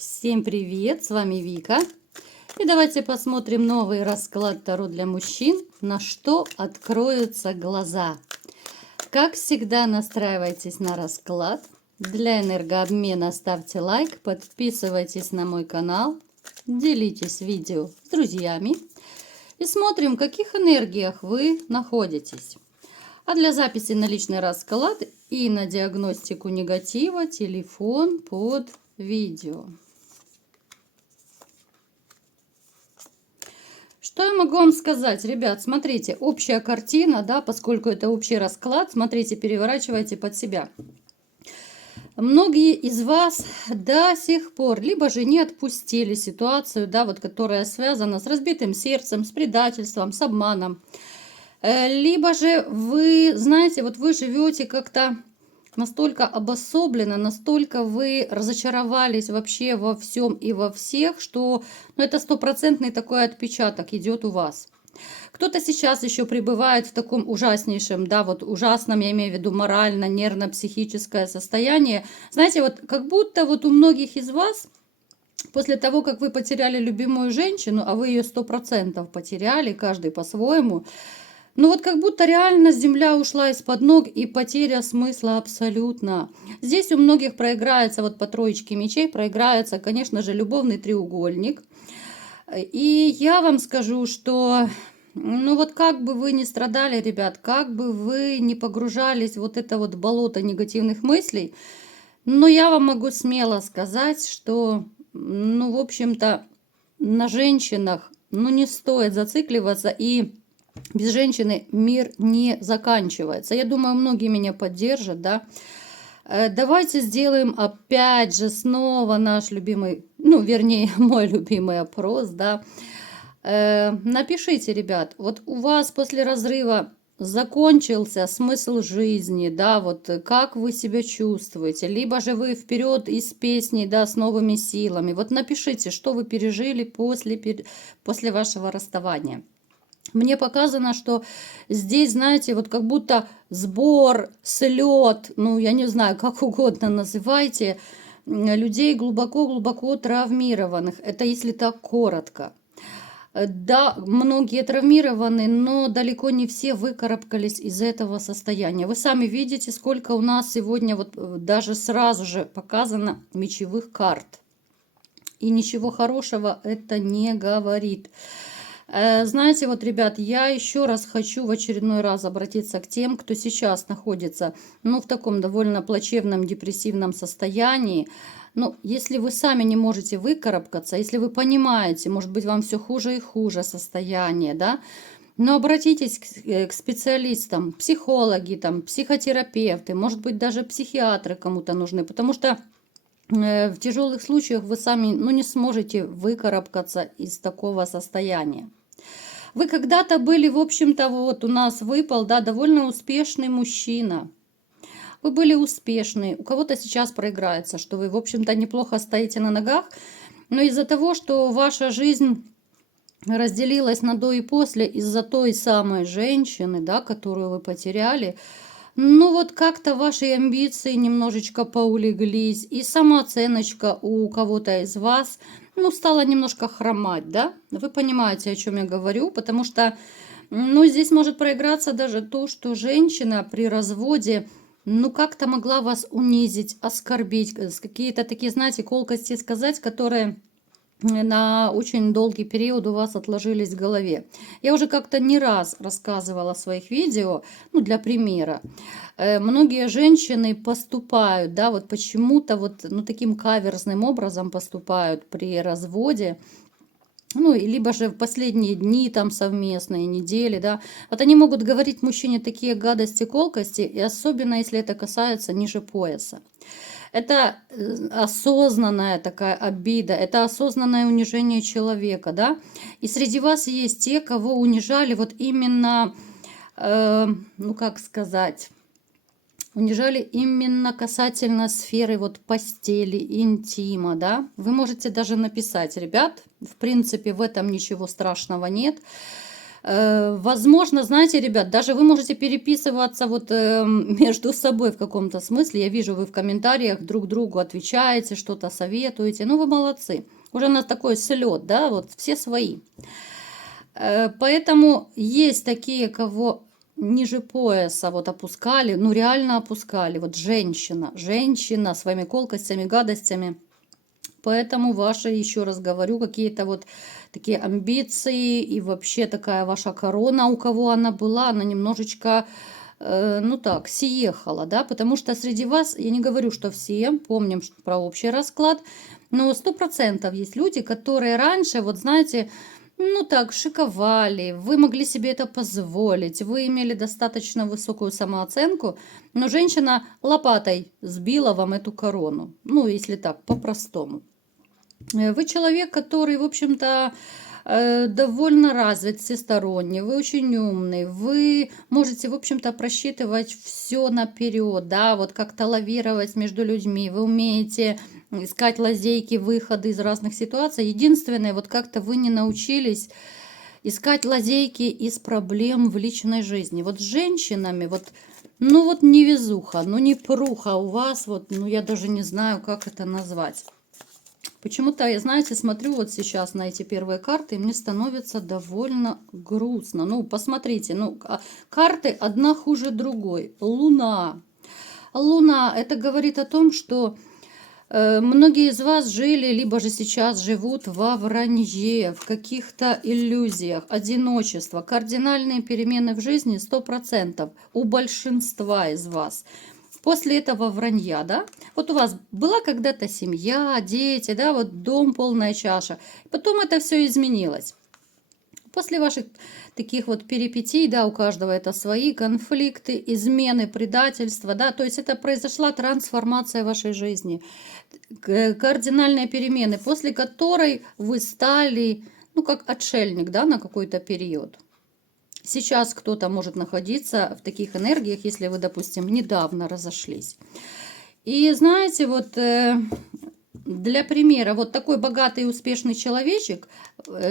Всем привет, с вами Вика. И давайте посмотрим новый расклад Таро для мужчин, на что откроются глаза. Как всегда, настраивайтесь на расклад. Для энергообмена ставьте лайк, подписывайтесь на мой канал, делитесь видео с друзьями и смотрим, в каких энергиях вы находитесь. А для записи на личный расклад и на диагностику негатива телефон под видео. Что я могу вам сказать, ребят? Смотрите, общая картина, да, поскольку это общий расклад, смотрите, переворачивайте под себя. Многие из вас до сих пор либо же не отпустили ситуацию, да, вот, которая связана с разбитым сердцем, с предательством, с обманом. Либо же вы, знаете, вот вы живете как-то настолько обособленно, настолько вы разочаровались вообще во всем и во всех, что это стопроцентный такой отпечаток идет у вас. Кто-то сейчас еще пребывает в таком ужаснейшем, да, вот ужасном, я имею в виду морально, нервно-психическое состояние. Знаете, вот как будто вот у многих из вас после того, как вы потеряли любимую женщину, а вы ее 100% потеряли, каждый по-своему, ну вот как будто реально земля ушла из-под ног и потеря смысла абсолютно. Здесь у многих проиграется, вот по троечке мечей, проиграется, конечно же, любовный треугольник. И я вам скажу, что, ну вот как бы вы ни страдали, ребят, как бы вы ни погружались в вот это вот болото негативных мыслей, но я вам могу смело сказать, что, ну, в общем-то, на женщинах, ну, не стоит зацикливаться, и без женщины мир не заканчивается. Я думаю, многие меня поддержат, да. Давайте сделаем опять же снова наш любимый, ну, вернее, мой любимый опрос, да. Напишите, ребят, вот у вас после разрыва закончился смысл жизни, да, вот как вы себя чувствуете, либо же вы вперед из песни, да, с новыми силами. Вот напишите, что вы пережили после вашего расставания. Мне показано, что здесь, знаете, вот как будто сбор, слет, ну, я не знаю, как угодно называйте, людей глубоко-глубоко травмированных. Это если так коротко. Да, многие травмированы, но далеко не все выкарабкались из этого состояния. Вы сами видите, сколько у нас сегодня вот даже сразу же показано мечевых карт. И ничего хорошего это не говорит. Знаете, вот, ребят, я еще раз хочу в очередной раз обратиться к тем, кто сейчас находится, ну, в таком довольно плачевном депрессивном состоянии. Ну, если вы сами не можете выкарабкаться, если вы понимаете, может быть, вам все хуже и хуже состояние, да, но обратитесь к специалистам, психологи, там, психотерапевты, может быть, даже психиатры кому-то нужны, потому что в тяжелых случаях вы сами, ну, не сможете выкарабкаться из такого состояния. Вы когда-то были, в общем-то, вот у нас выпал, да, довольно успешный мужчина. Вы были успешны. У кого-то сейчас проиграется, что вы, в общем-то, неплохо стоите на ногах. Но из-за того, что ваша жизнь разделилась на до и после из-за той самой женщины, да, которую вы потеряли, ну вот как-то ваши амбиции немножечко поулеглись, и самооценочка у кого-то из вас, ну, стала немножко хромать, да? Вы понимаете, о чем я говорю, потому что, ну, здесь может проиграться даже то, что женщина при разводе, ну, как-то могла вас унизить, оскорбить, какие-то такие, знаете, колкости сказать, которые на очень долгий период у вас отложились в голове. Я уже как-то не раз рассказывала в своих видео, ну, для примера. Многие женщины поступают, да, вот почему-то вот, ну, таким каверзным образом поступают при разводе. Ну, либо же в последние дни там совместные, недели, да. Вот они могут говорить мужчине такие гадости, колкости, и особенно если это касается ниже пояса. Это осознанная такая обида, это осознанное унижение человека, да. И среди вас есть те, кого унижали вот именно, ну как сказать, унижали именно касательно сферы вот постели, интима, да. Вы можете даже написать, ребят, в принципе, в этом ничего страшного нет. Возможно, знаете, ребят, даже вы можете переписываться вот между собой в каком-то смысле. Я вижу, вы в комментариях друг другу отвечаете, что-то советуете. Ну, вы молодцы. Уже у нас такой слет, да, вот все свои. Поэтому есть такие, кого ниже пояса вот опускали, ну реально опускали. Вот женщина своими колкостями, гадостями. Поэтому ваши, еще раз говорю, какие-то вот такие амбиции и вообще такая ваша корона, у кого она была, она немножечко, ну так, съехала, да, потому что среди вас, я не говорю, что все, помним про общий расклад, но 100% есть люди, которые раньше, вот знаете, ну так, шиковали, вы могли себе это позволить, вы имели достаточно высокую самооценку, но женщина лопатой сбила вам эту корону, ну, если так, по-простому. Вы человек, который, в общем-то, довольно развит всесторонне, вы очень умный, вы можете, в общем-то, просчитывать все наперед, да, вот как-то лавировать между людьми, вы умеете искать лазейки, выходы из разных ситуаций. Единственное, вот как-то вы не научились искать лазейки из проблем в личной жизни. Вот с женщинами, вот, ну вот невезуха, ну не пруха у вас, вот, ну я даже не знаю, как это назвать. Почему-то, я, знаете, смотрю вот сейчас на эти первые карты, и мне становится довольно грустно. Ну, посмотрите, ну, карты одна хуже другой. Луна. Луна, это говорит о том, что многие из вас жили, либо же сейчас живут во вранье, в каких-то иллюзиях, одиночество, кардинальные перемены в жизни 100% у большинства из вас. После этого вранья, да, вот у вас была когда-то семья, дети, да, вот дом, полная чаша, потом это все изменилось. После ваших таких вот перипетий, да, у каждого это свои конфликты, измены, предательства, да, то есть это произошла трансформация вашей жизни, кардинальные перемены, после которой вы стали, ну, как отшельник, да, на какой-то период. Сейчас кто-то может находиться в таких энергиях, если вы, допустим, недавно разошлись. И знаете, вот для примера, вот такой богатый и успешный человечек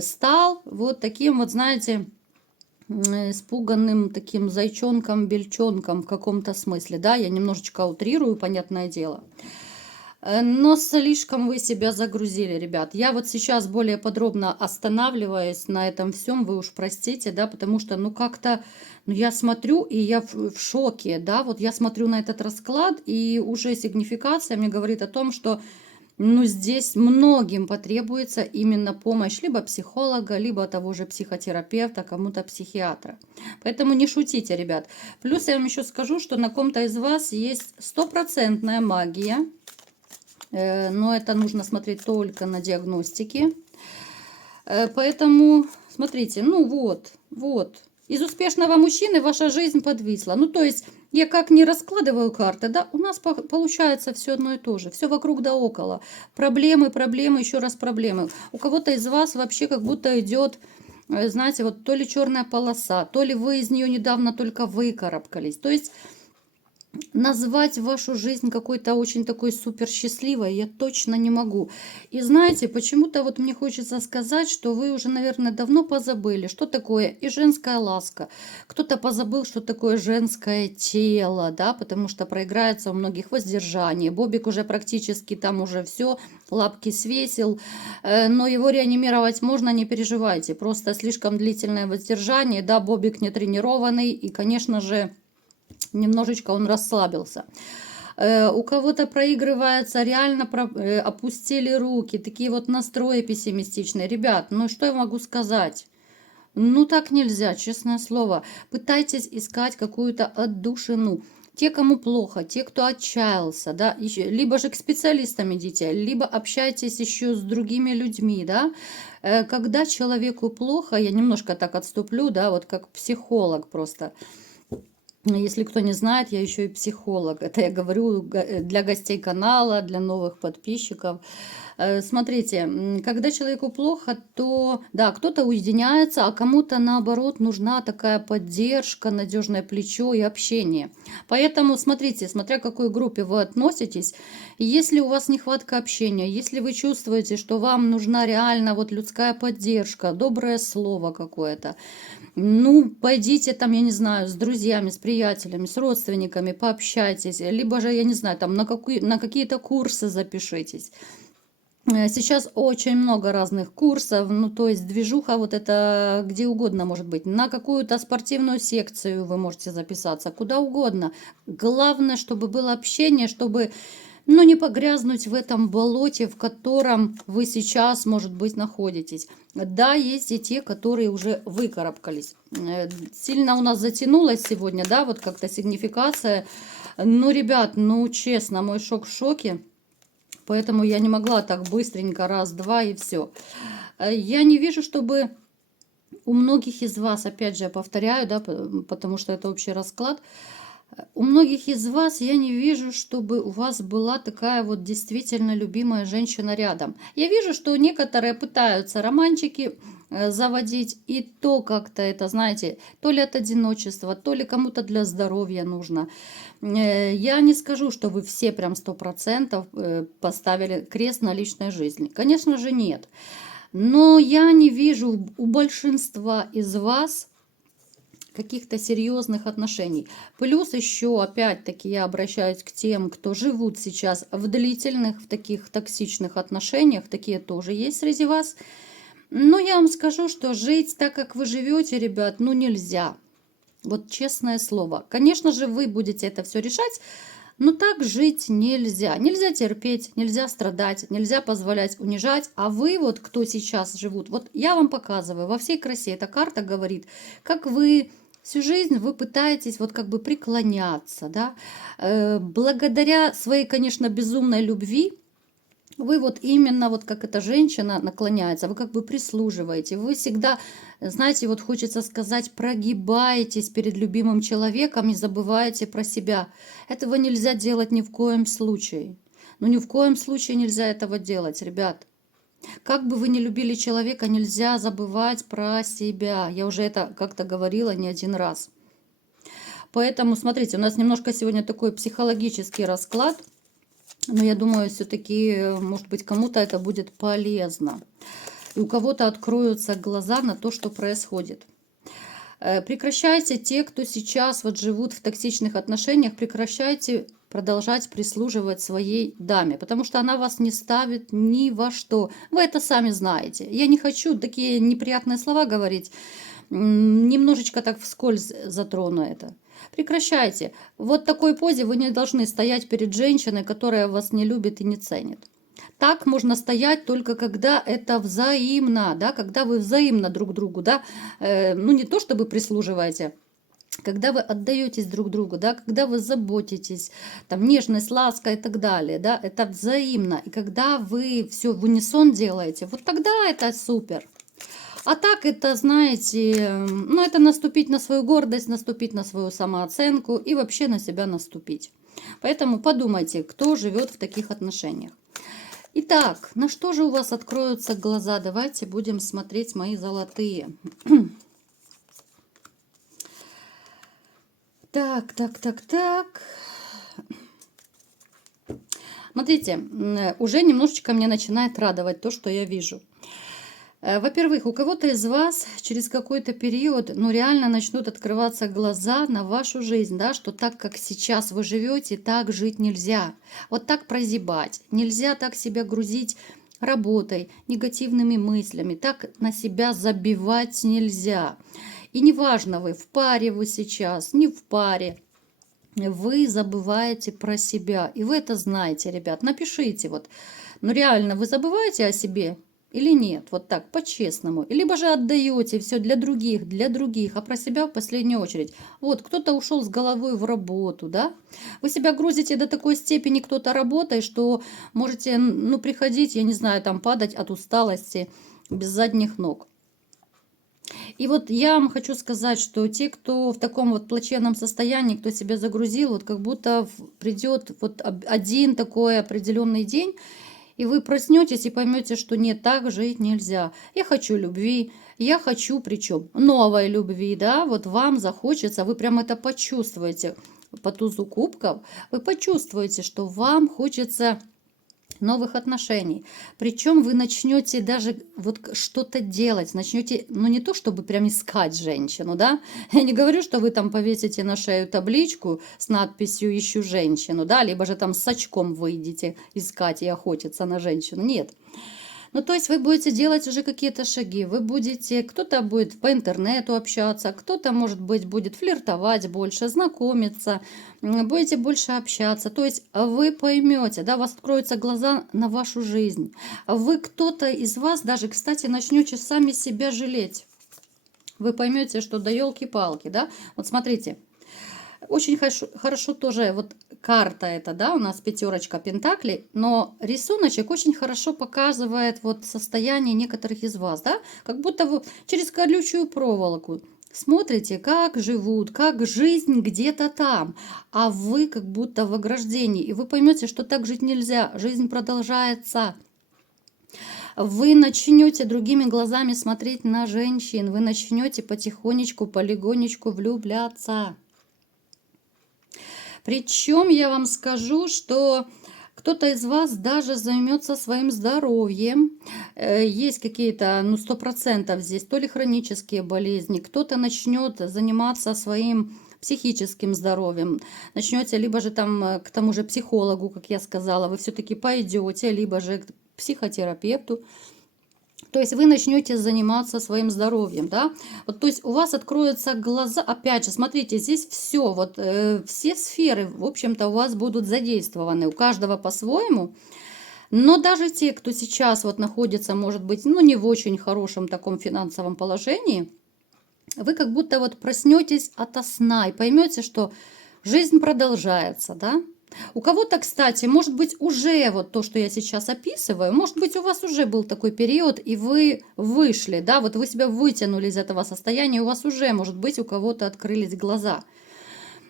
стал вот таким вот, знаете, испуганным таким зайчонком-бельчонком в каком-то смысле, да, я немножечко утрирую, понятное дело. Но слишком вы себя загрузили, ребят. Я вот сейчас более подробно останавливаюсь на этом всем, вы уж простите, да, потому что, ну, как-то, ну, я смотрю, и я в шоке, да, вот я смотрю на этот расклад, и уже сигнификация мне говорит о том, что, ну, здесь многим потребуется именно помощь либо психолога, либо того же психотерапевта, кому-то психиатра. Поэтому не шутите, ребят. Плюс я вам еще скажу, что на ком-то из вас есть стопроцентная магия, но это нужно смотреть только на диагностике. Поэтому, смотрите, ну вот. Из успешного мужчины ваша жизнь подвисла. Ну, то есть, я как не раскладываю карты, да, у нас получается все одно и то же. Все вокруг да около. Проблемы, еще раз проблемы. У кого-то из вас вообще как будто идет, знаете, вот то ли черная полоса, то ли вы из нее недавно только выкарабкались. То есть, назвать вашу жизнь какой-то очень такой супер счастливой я точно не могу. И знаете, почему-то вот мне хочется сказать, что вы уже, наверное, давно позабыли, что такое и женская ласка. Кто-то позабыл, что такое женское тело, да, потому что проиграется у многих воздержание. Бобик уже практически там уже все, лапки свесил, но его реанимировать можно, не переживайте. Просто слишком длительное воздержание, да, Бобик не тренированный и, конечно же, немножечко он расслабился. У кого-то проигрывается, реально опустили руки, такие вот настрои пессимистичные. Ребят, ну что я могу сказать? Ну так нельзя, честное слово. Пытайтесь искать какую-то отдушину. Те, кому плохо, те, кто отчаялся, да, либо же к специалистам идите, либо общайтесь еще с другими людьми, да. Когда человеку плохо, я немножко так отступлю, да, вот как психолог просто. Если кто не знает, я еще и психолог. Это я говорю для гостей канала, для новых подписчиков. Смотрите, когда человеку плохо, то, да, кто-то уединяется, а кому-то, наоборот, нужна такая поддержка, надежное плечо и общение. Поэтому, смотрите, смотря к какой группе вы относитесь, если у вас нехватка общения, если вы чувствуете, что вам нужна реально вот людская поддержка, доброе слово какое-то, ну, пойдите там, я не знаю, с друзьями, с приятелями, с родственниками, пообщайтесь, либо же, я не знаю, там на какие-то курсы запишитесь. Сейчас очень много разных курсов, ну, то есть движуха вот это где угодно может быть. На какую-то спортивную секцию вы можете записаться, куда угодно. Главное, чтобы было общение, чтобы, ну, не погрязнуть в этом болоте, в котором вы сейчас, может быть, находитесь. Да, есть и те, которые уже выкарабкались. Сильно у нас затянулось сегодня, да, вот как-то сигнификация. Ну, ребят, ну, честно, мой шок в шоке. Поэтому я не могла так быстренько, раз, два и все. Я не вижу, чтобы у многих из вас, опять же, я повторяю, да, потому что это общий расклад, у многих из вас я не вижу, чтобы у вас была такая вот действительно любимая женщина рядом. Я вижу, что некоторые пытаются романчики заводить, и то как-то это, знаете, то ли от одиночества, то ли кому-то для здоровья нужно. Я не скажу, что вы все прям 100% поставили крест на личной жизни. Конечно же, нет. Но я не вижу у большинства из вас каких-то серьезных отношений. Плюс еще, опять-таки, я обращаюсь к тем, кто живут сейчас в длительных, в таких токсичных отношениях. Такие тоже есть среди вас. Но я вам скажу, что жить так, как вы живете, ребят, ну нельзя. Вот честное слово. Конечно же, вы будете это все решать, но так жить нельзя. Нельзя терпеть, нельзя страдать, нельзя позволять унижать. А вы вот, кто сейчас живут, вот я вам показываю во всей красе. Эта карта говорит, как вы всю жизнь вы пытаетесь вот как бы преклоняться, да. Благодаря своей, конечно, безумной любви, вы вот именно вот как эта женщина наклоняется, вы как бы прислуживаете, вы всегда, знаете, вот хочется сказать, прогибаетесь перед любимым человеком и забываете про себя. Этого нельзя делать ни в коем случае. Ну ни в коем случае нельзя этого делать, ребят. Как бы вы ни любили человека, нельзя забывать про себя. Я уже это как-то говорила не один раз. Поэтому, смотрите, у нас немножко сегодня такой психологический расклад. Но я думаю, все-таки, может быть, кому-то это будет полезно. И у кого-то откроются глаза на то, что происходит. Прекращайте те, кто сейчас вот живут в токсичных отношениях, прекращайте продолжать прислуживать своей даме, потому что она вас не ставит ни во что. Вы это сами знаете. Я не хочу такие неприятные слова говорить, немножечко так вскользь затрону это. Прекращайте. Вот в такой позе вы не должны стоять перед женщиной, которая вас не любит и не ценит. Так можно стоять только когда это взаимно, да, когда вы взаимно друг другу, да, ну не то чтобы прислуживаете, когда вы отдаетесь друг другу, да, когда вы заботитесь, там нежность, ласка и так далее, да, это взаимно. И когда вы все в унисон делаете, вот тогда это супер. А так это, знаете, ну это наступить на свою гордость, наступить на свою самооценку и вообще на себя наступить. Поэтому подумайте, кто живет в таких отношениях. Итак, на что же у вас откроются глаза? Давайте будем смотреть, мои золотые. Так. Смотрите, уже немножечко меня начинает радовать то, что я вижу. Во-первых, у кого-то из вас через какой-то период, ну, реально начнут открываться глаза на вашу жизнь, да, что так, как сейчас вы живете, так жить нельзя. Вот так прозябать. Нельзя так себя грузить работой, негативными мыслями. Так на себя забивать нельзя. И неважно, вы в паре вы сейчас, не в паре. Вы забываете про себя. И вы это знаете, ребят. Напишите вот. Ну, реально, вы забываете о себе? Или нет, вот так, по-честному. Либо же отдаете все для других, а про себя в последнюю очередь. Вот, кто-то ушел с головой в работу, да? Вы себя грузите до такой степени, кто-то работает, что можете, ну, приходить, я не знаю, там падать от усталости без задних ног. И вот я вам хочу сказать, что те, кто в таком вот плачевном состоянии, кто себя загрузил, вот как будто придет вот один такой определенный день, и вы проснетесь и поймете, что нет, так жить нельзя. Я хочу любви, я хочу, причем новой любви, да, вот вам захочется, вы прям это почувствуете по тузу кубков, вы почувствуете, что вам хочется новых отношений. Причем вы начнете даже вот что-то делать, начнете, ну не то чтобы прям искать женщину, да, я не говорю, что вы там повесите на шею табличку с надписью «Ищу женщину», да, либо же там с очком выйдете искать и охотиться на женщину, нет. Ну, то есть вы будете делать уже какие-то шаги, вы будете, кто-то будет по интернету общаться, кто-то, может быть, будет флиртовать больше, знакомиться, будете больше общаться. То есть вы поймете, да, у вас откроются глаза на вашу жизнь. Вы, кто-то из вас даже, кстати, начнете сами себя жалеть. Вы поймете, что да елки-палки, да. Вот смотрите. Очень хорошо тоже, вот карта это, да, у нас пятерочка пентаклей, но рисуночек очень хорошо показывает вот состояние некоторых из вас, да, как будто вы через колючую проволоку смотрите, как живут, как жизнь где-то там, а вы как будто в ограждении, и вы поймете, что так жить нельзя, жизнь продолжается. Вы начнете другими глазами смотреть на женщин, вы начнете потихонечку, полигонечку влюбляться. Причем я вам скажу, что кто-то из вас даже займется своим здоровьем. Есть какие-то, ну, 100% здесь, то ли хронические болезни, кто-то начнет заниматься своим психическим здоровьем. Начнете либо же там к тому же психологу, как я сказала, вы все-таки пойдете, либо же к психотерапевту. То есть вы начнете заниматься своим здоровьем, да? Вот, то есть у вас откроются глаза, опять же, смотрите, здесь все, вот все сферы, в общем-то, у вас будут задействованы, у каждого по-своему. Но даже те, кто сейчас вот находится, может быть, ну, не в очень хорошем таком финансовом положении, вы как будто вот проснетесь ото сна и поймете, что жизнь продолжается, да? У кого-то, кстати, может быть уже вот то, что я сейчас описываю, может быть у вас уже был такой период, и вы вышли, да, вот вы себя вытянули из этого состояния, у вас уже, может быть, у кого-то открылись глаза.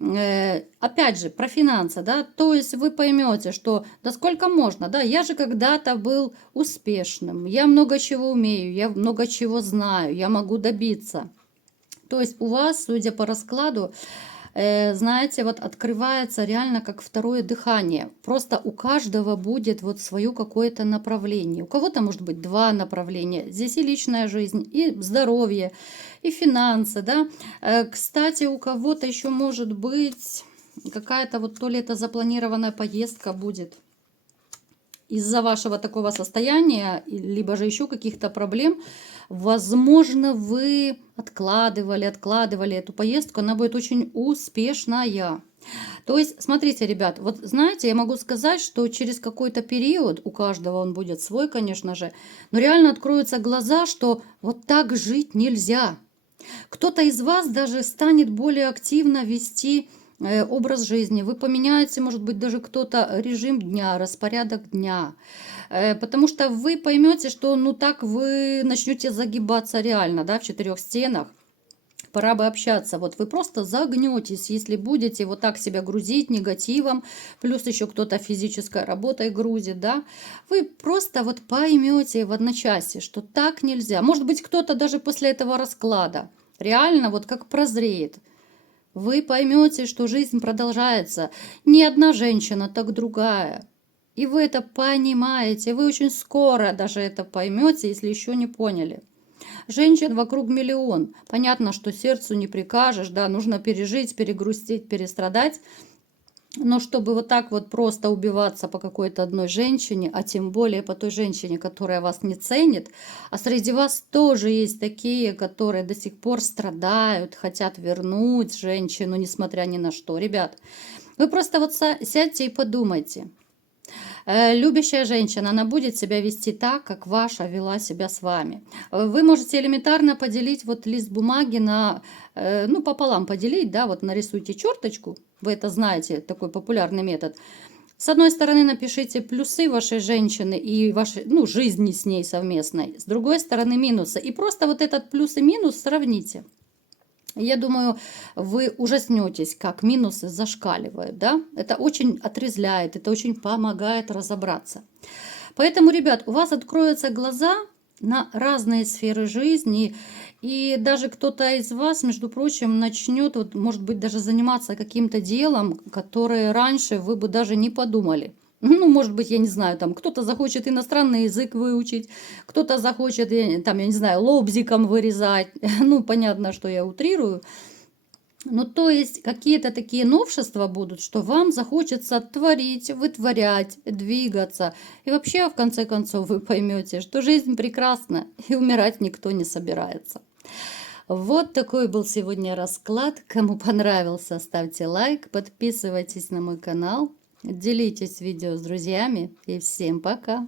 Опять же, про финансы, да, то есть вы поймете, что да сколько можно, да, я же когда-то был успешным, я много чего умею, я много чего знаю, я могу добиться. То есть у вас, судя по раскладу, знаете, вот открывается реально как второе дыхание. Просто у каждого будет вот свое какое-то направление. У кого-то может быть два направления. Здесь и личная жизнь, и здоровье, и финансы, да. Кстати, у кого-то еще может быть какая-то вот то ли это запланированная поездка будет из-за вашего такого состояния, либо же еще каких-то проблем, возможно, вы откладывали эту поездку, она будет очень успешная. То есть, смотрите, ребят, вот знаете, я могу сказать, что через какой-то период, у каждого он будет свой, конечно же, но реально откроются глаза, что вот так жить нельзя. Кто-то из вас даже станет более активно вести образ жизни. Вы поменяете, может быть, даже кто-то режим дня, распорядок дня. Потому что вы поймете, что ну так вы начнете загибаться реально, да, в четырех стенах. Пора бы общаться. Вот вы просто загнетесь, если будете вот так себя грузить негативом, плюс еще кто-то физической работой грузит, да. Вы просто вот поймете в одночасье, что так нельзя. Может быть, кто-то даже после этого расклада реально вот как прозреет. Вы поймете, что жизнь продолжается. Не одна женщина, так другая. И вы это понимаете. Вы очень скоро даже это поймете, если еще не поняли. Женщин вокруг миллион. Понятно, что сердцу не прикажешь, да, нужно пережить, перегрустить, перестрадать. Но чтобы вот так вот просто убиваться по какой-то одной женщине, а тем более по той женщине, которая вас не ценит, а среди вас тоже есть такие, которые до сих пор страдают, хотят вернуть женщину, несмотря ни на что. Ребят, вы просто вот сядьте и подумайте. Любящая женщина, она будет себя вести так, как ваша вела себя с вами. Вы можете элементарно поделить вот лист бумаги на, ну, пополам поделить, да, вот нарисуйте черточку, вы это знаете, такой популярный метод. С одной стороны, напишите плюсы вашей женщины и вашей, ну, жизни с ней совместной. С другой стороны, минусы. И просто вот этот плюс и минус сравните. Я думаю, вы ужаснетесь, как минусы зашкаливают, да? Это очень отрезвляет, это очень помогает разобраться. Поэтому, ребят, у вас откроются глаза на разные сферы жизни, и даже кто-то из вас, между прочим, начнет, вот, может быть, даже заниматься каким-то делом, которое раньше вы бы даже не подумали. Ну, может быть, я не знаю, там кто-то захочет иностранный язык выучить, кто-то захочет, там, я не знаю, лобзиком вырезать. Ну, понятно, что я утрирую. Ну, то есть какие-то такие новшества будут, что вам захочется творить, вытворять, двигаться. И вообще, в конце концов, вы поймете, что жизнь прекрасна, и умирать никто не собирается. Вот такой был сегодня расклад. Кому понравился, ставьте лайк, подписывайтесь на мой канал, делитесь видео с друзьями. И всем пока!